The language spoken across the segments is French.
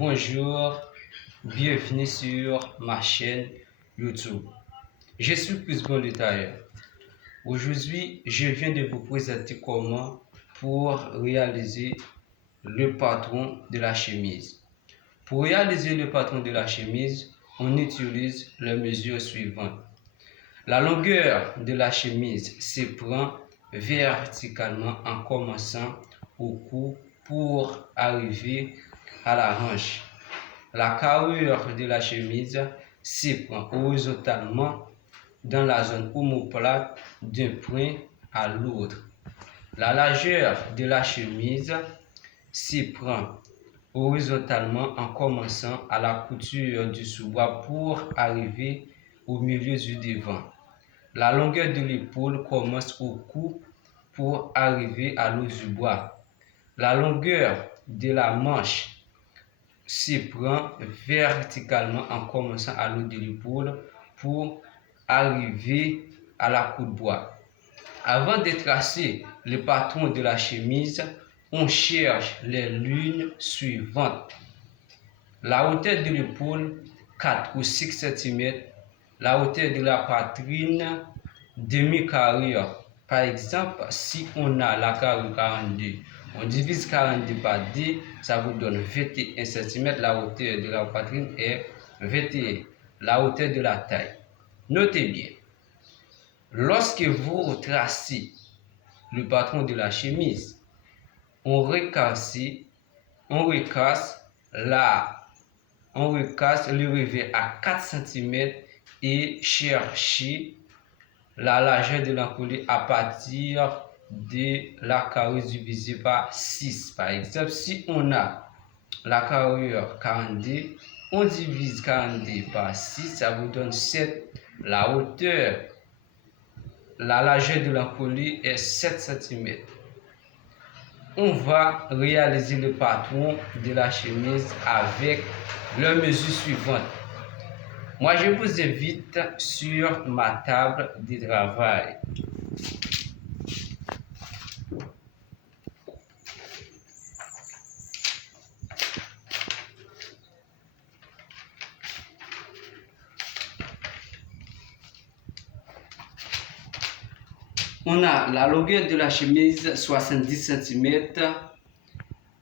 Bonjour, bienvenue sur ma chaîne YouTube. Je suis Prisbon le tailleur. Aujourd'hui, je viens de vous présenter comment pour réaliser le patron de la chemise. Pour réaliser le patron de la chemise, on utilise les mesures suivantes. La longueur de la chemise se prend verticalement en commençant au cou pour arriver à la hanche. La carrure de la chemise se prend horizontalement dans la zone omoplate d'un point à l'autre. La largeur de la chemise se prend horizontalement en commençant à la couture du sous-bras pour arriver au milieu du devant. La longueur de l'épaule commence au cou pour arriver à l'os du bras. La longueur de la manche se prend verticalement en commençant à l'os de l'épaule pour arriver à la queue de bras. Avant de tracer le patron de la chemise, on cherche les lignes suivantes. La hauteur de l'épaule, 4 ou 6 cm. La hauteur de la poitrine, demi-carrure. Par exemple, si on a la carrure 42, on divise 42 par 2, ça vous donne 21 cm. La hauteur de la poitrine est 21. La hauteur de la taille. Notez bien, lorsque vous tracez le patron de la chemise, on recasse le revers à 4 cm et chercher la largeur de l'encolure à partir de la carrure divisée par 6. Par exemple, si on a la carrure 42, on divise 42 par 6, ça vous donne 7. La largeur de l'encolure est 7 cm. On va réaliser le patron de la chemise avec les mesures suivantes. Moi, je vous invite sur ma table de travail. On a la longueur de la chemise 70 cm,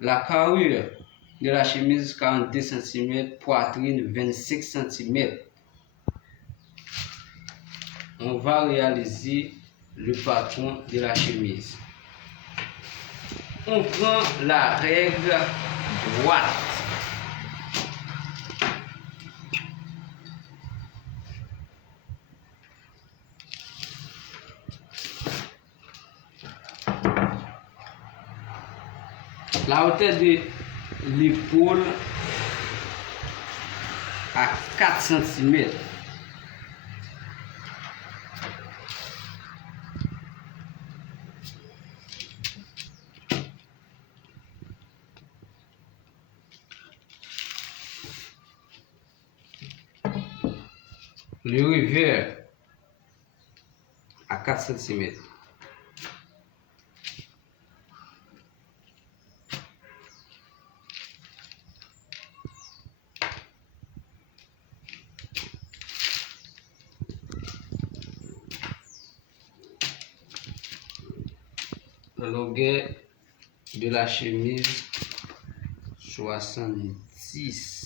la carrure de la chemise 42 cm, poitrine 25 cm. On va réaliser le patron de la chemise. On prend la règle droite. La hauteur de l'épaule à 4 cm. Le revers à 4 cm. La longueur de la chemise 70.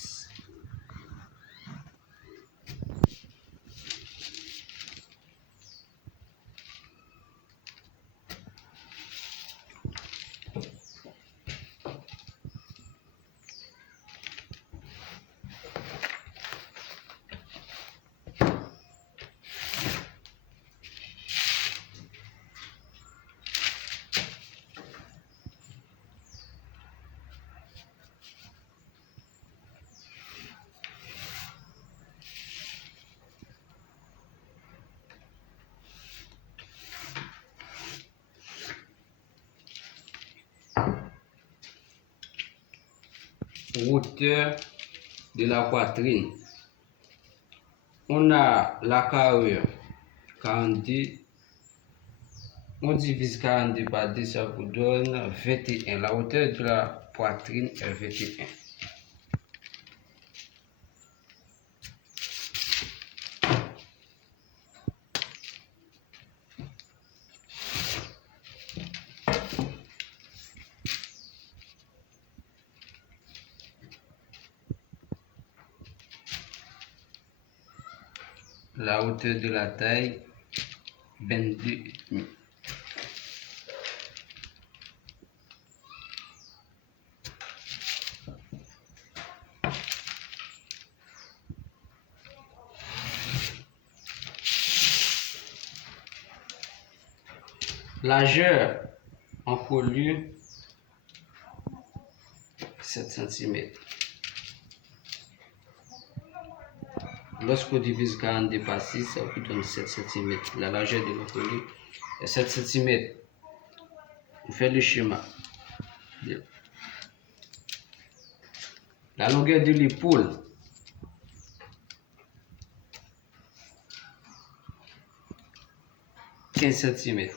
Hauteur de la poitrine. On a la carrure 42. On divise 42 par 2, ça vous donne 21. La hauteur de la poitrine est 21. la hauteur de la taille 22,5. Largeur en colure 7 cm. Lorsqu'on divise 42 par 6, ça vous donne 7 cm. La largeur de l'encolure est 7 cm. On fait le schéma. La longueur de l'épaule 15 cm.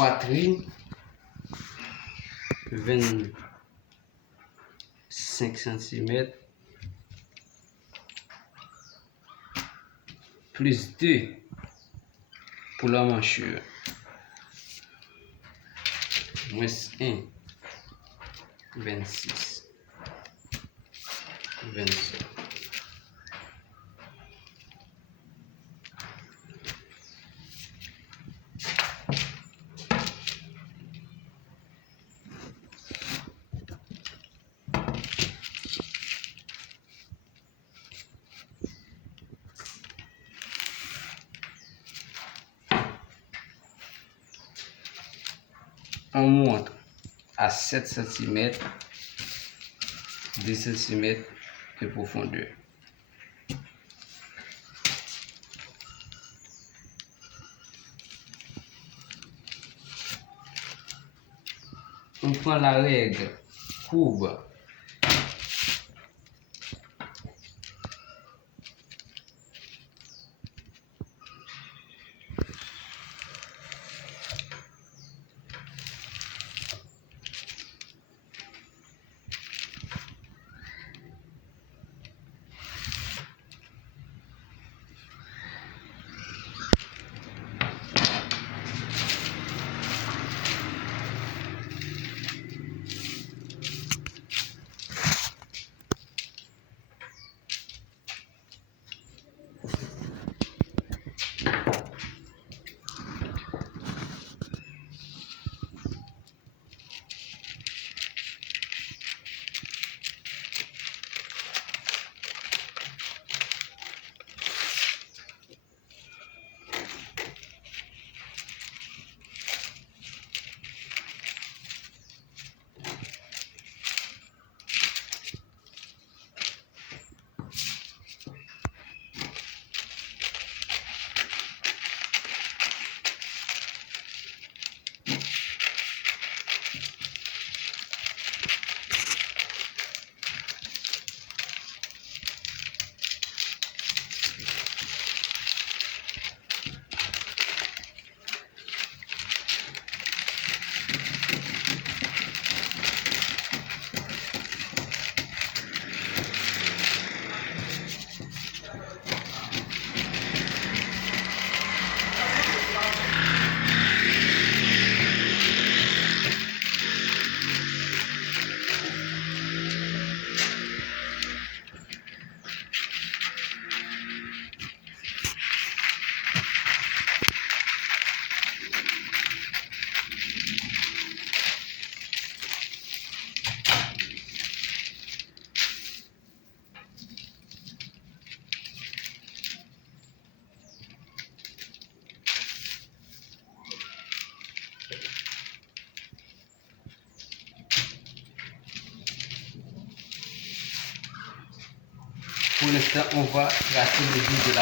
Poitrine 25 cm plus 2 pour la manchure moins 1 26 27. On monte à 7 cm, 10 cm de profondeur. On prend la règle courbe Pour l'instant, on va tracer le bout de la